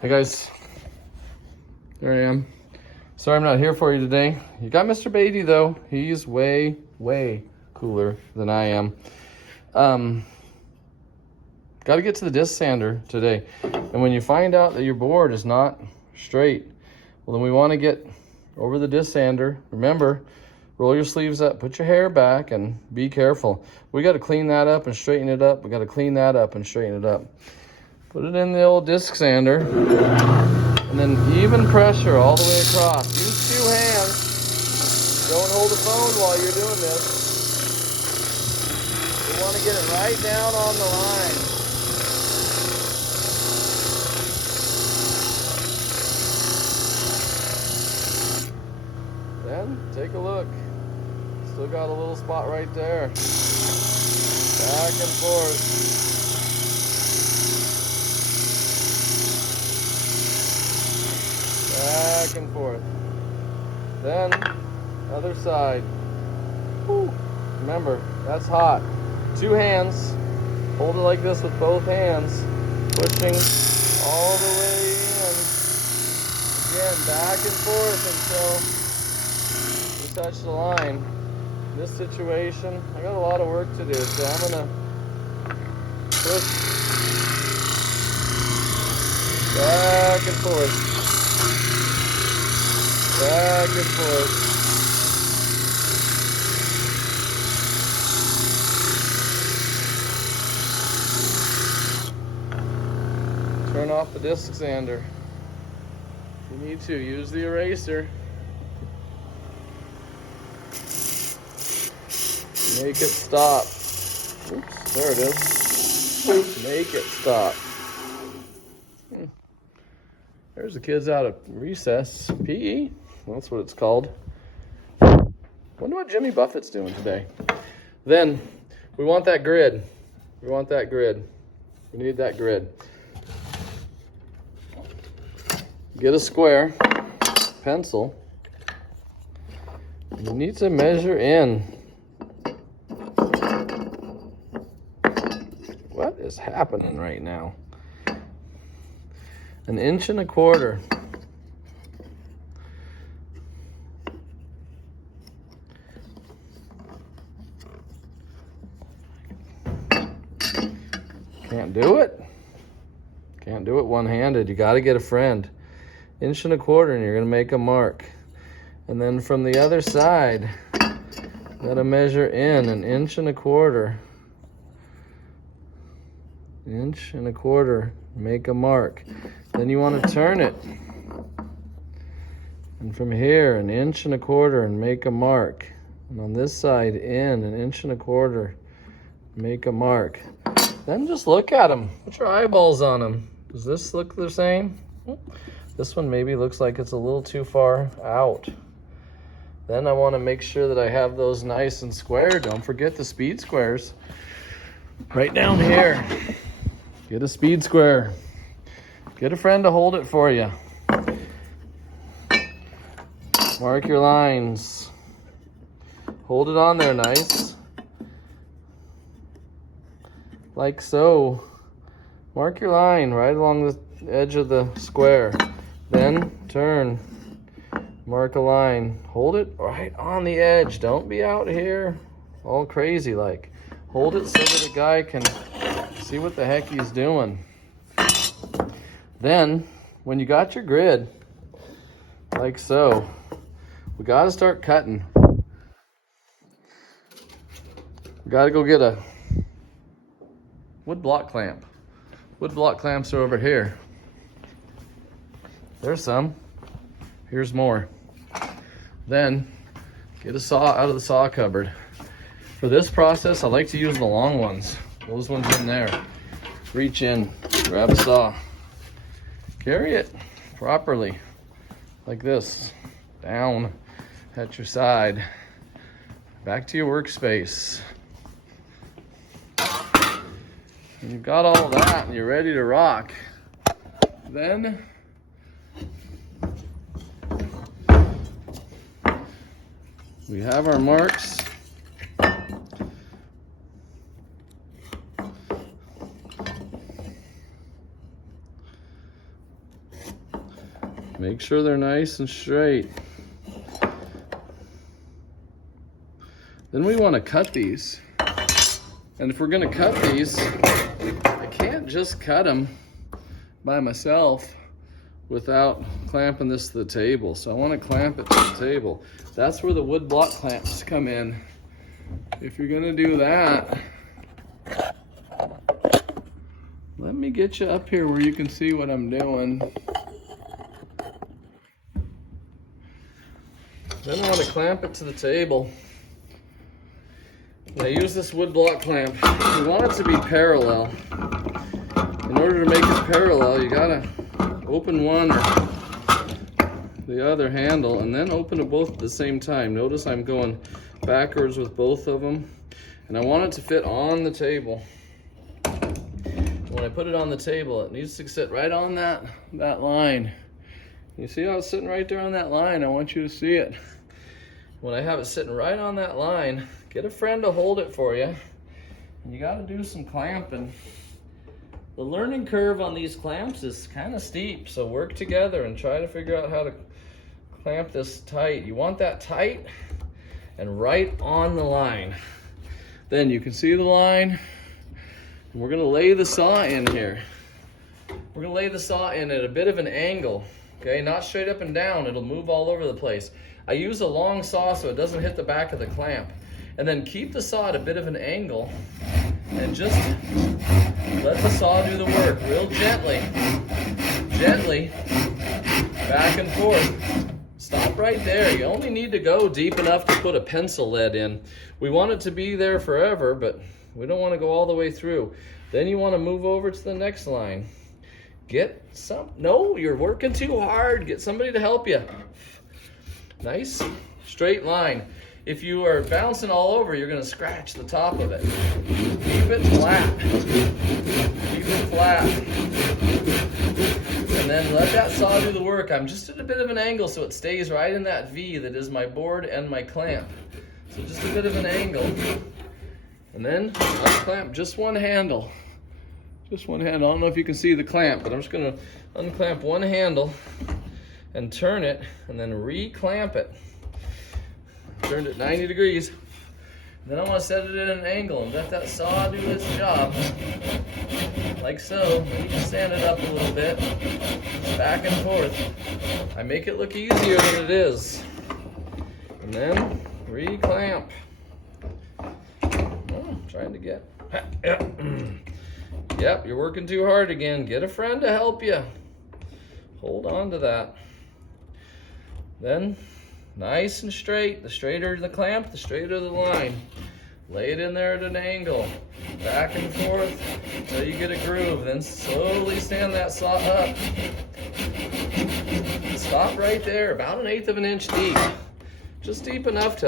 Hey guys, there I am. Sorry I'm not here for you today. You got Mr. Beatty though. He's way cooler than I am. Got to get to the disc sander today. And when you find out that your board is not straight, well then we want to get over the disc sander. Remember, roll your sleeves up, put your hair back, and be careful. We got to clean that up and straighten it up. We got to clean that up and straighten it up. Put it in the old disc sander, and then even pressure all the way across. Use 2 hands. Don't hold the phone while you're doing this. We want to get it right down on the line. Then take a look. Still got a little spot right there. Back and forth. Back and forth. Then, other side. Woo. Remember, that's hot. 2 hands. Hold it like this with both hands. Pushing all the way in. Again, back and forth until you touch the line. In this situation, I got a lot of work to do, so I'm gonna push back and forth. Back and forth. Turn off the disc sander. If you need to, use the eraser. Make it stop. Oops, there it is. Make it stop. There's the kids out of recess. PE? That's what it's called. Wonder what Jimmy Buffett's doing today. Then, we want that grid. We want that grid. We need that grid. Get a square pencil. You need to measure in. What is happening right now? 1 1/4 inches. Can't do it. Can't do it one-handed. You got to get a friend. 1 1/4 inches, and you're going to make a mark. And then from the other side, got to measure in 1 1/4 inches. 1 1/4 inches. Make a mark. Then you want to turn it. And from here, 1 1/4 inches, and make a mark. And on this side, in 1 1/4 inches, make a mark. Then just look at them. Put your eyeballs on them. Does this look the same? This one maybe looks like it's a little too far out. Then I want to make sure that I have those nice and square. Don't forget the speed squares. Right down here. Get a speed square. Get a friend to hold it for you. Mark your lines. Hold it on there nice. Like so. Mark your line right along the edge of the square. Then turn. Mark a line. Hold it right on the edge. Don't be out here all crazy like. Hold it so that the guy can see what the heck he's doing. Then, when you got your grid, like so, we got to start cutting. We got to go get a wood block clamp. Wood block clamps are over here. There's some. Here's more. Then, get a saw out of the saw cupboard. For this process, I like to use the long ones. Those ones in there. Reach in, grab a saw. Carry it properly, like this. Down at your side. Back to your workspace. When you've got all of that and you're ready to rock, then we have our marks. Make sure they're nice and straight. Then we want to cut these. And if we're going to cut these, I can't just cut them by myself without clamping this to the table. So I want to clamp it to the table. That's where the wood block clamps come in. If you're going to do that, let me get you up here where you can see what I'm doing. Then I want to clamp it to the table. And I use this wood block clamp. You want it to be parallel. In order to make it parallel, you gotta open one or the other handle and then open it both at the same time. Notice I'm going backwards with both of them. And I want it to fit on the table. When I put it on the table, it needs to sit right on that line. You see how it's sitting right there on that line? I want you to see it. When I have it sitting right on that line, get a friend to hold it for you. And you gotta do some clamping. The learning curve on these clamps is kind of steep, so work together and try to figure out how to clamp this tight. You want that tight and right on the line. Then you can see the line. And we're gonna lay the saw in here. We're gonna lay the saw in at a bit of an angle, okay? Not straight up and down, it'll move all over the place. I use a long saw so it doesn't hit the back of the clamp. And then keep the saw at a bit of an angle and just let the saw do the work real gently. Gently, back and forth. Stop right there. You only need to go deep enough to put a pencil lead in. We want it to be there forever, but we don't want to go all the way through. Then you want to move over to the next line. No, you're working too hard. Get somebody to help you. Nice, straight line. If you are bouncing all over, you're going to scratch the top of it. Keep it flat. Keep it flat. And then let that saw do the work. I'm just at a bit of an angle so it stays right in that V that is my board and my clamp. So just a bit of an angle. And then unclamp just one handle. Just one handle. I don't know if you can see the clamp, but I'm just going to unclamp one handle and turn it and then re-clamp it. Turned it 90 degrees. Then I want to set it at an angle and let that saw do its job. Like so. Then you can stand it up a little bit. Back and forth. I make it look easier than it is. And then re-clamp. Oh, trying to get. Yep, you're working too hard again. Get a friend to help you. Hold on to that. Then, nice and straight. The straighter the clamp, the straighter the line. Lay it in there at an angle. Back and forth until you get a groove. Then slowly stand that saw up. Stop right there, about 1/8 of an inch deep. Just deep enough to,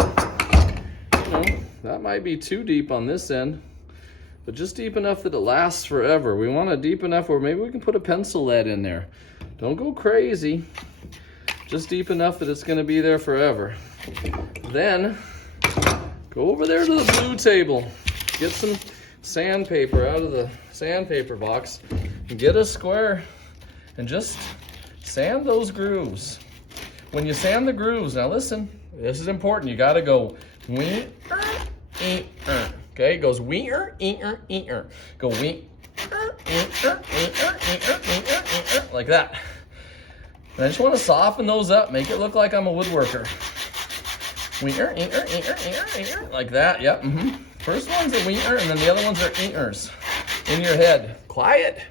that might be too deep on this end. But just deep enough that it lasts forever. We want it deep enough where maybe we can put a pencil lead in there. Don't go crazy. Just deep enough that it's going to be there forever. Then go over there to the blue table. Get some sandpaper out of the sandpaper box and get a square and just sand those grooves. When you sand the grooves, now listen, this is important. You got to go wee, okay, it goes wee, go wee, like that. And I just want to soften those up, make it look like I'm a woodworker. Like that, yep. First one's a wiener, and then the other ones are eaters. In your head. Quiet.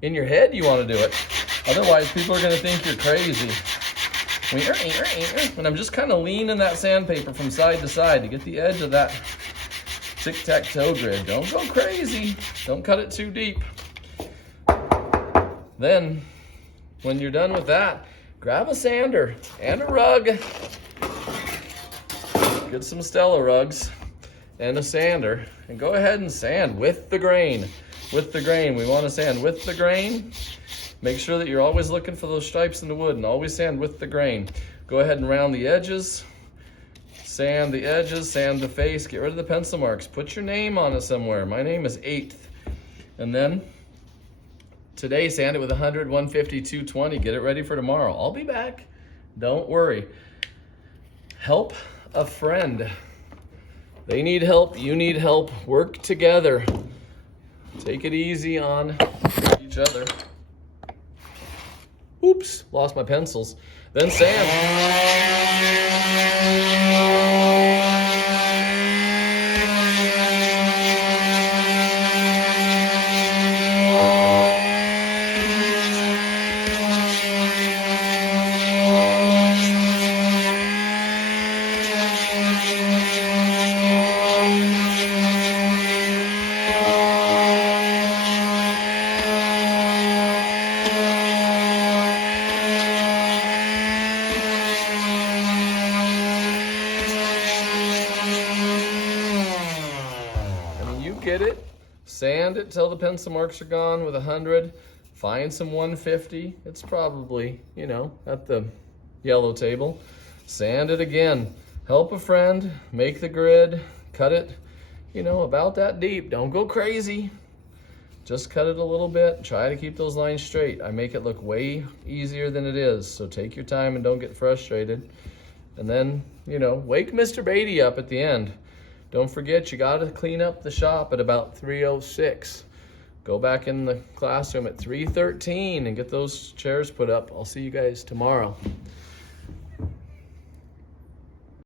In your head you want to do it. Otherwise people are going to think you're crazy. And I'm just kind of leaning that sandpaper from side to side to get the edge of that tic-tac-toe grid. Don't go crazy. Don't cut it too deep. Then, when you're done with that, grab a sander and a rug. Get some Stella rugs and a sander and go ahead and sand with the grain. With the grain, we want to sand with the grain. Make sure that you're always looking for those stripes in the wood and always sand with the grain. Go ahead and round the edges. Sand the edges, sand the face, get rid of the pencil marks. Put your name on it somewhere. My name is 8th. And then today, sand it with 100, 150, 220. Get it ready for tomorrow. I'll be back. Don't worry. Help a friend. They need help. You need help. Work together. Take it easy on each other. Oops, lost my pencils. Then sand. Get it, sand it till the pencil marks are gone with 100, find some 150, it's probably, you know, at the yellow table, sand it again, help a friend, make the grid, cut it, you know, about that deep, don't go crazy, just cut it a little bit, try to keep those lines straight. I make it look way easier than it is, so take your time and don't get frustrated. And then, you know, wake Mr. Beatty up at the end. Don't forget, you gotta clean up the shop at about 3:06. Go back in the classroom at 3:13 and get those chairs put up. I'll see you guys tomorrow.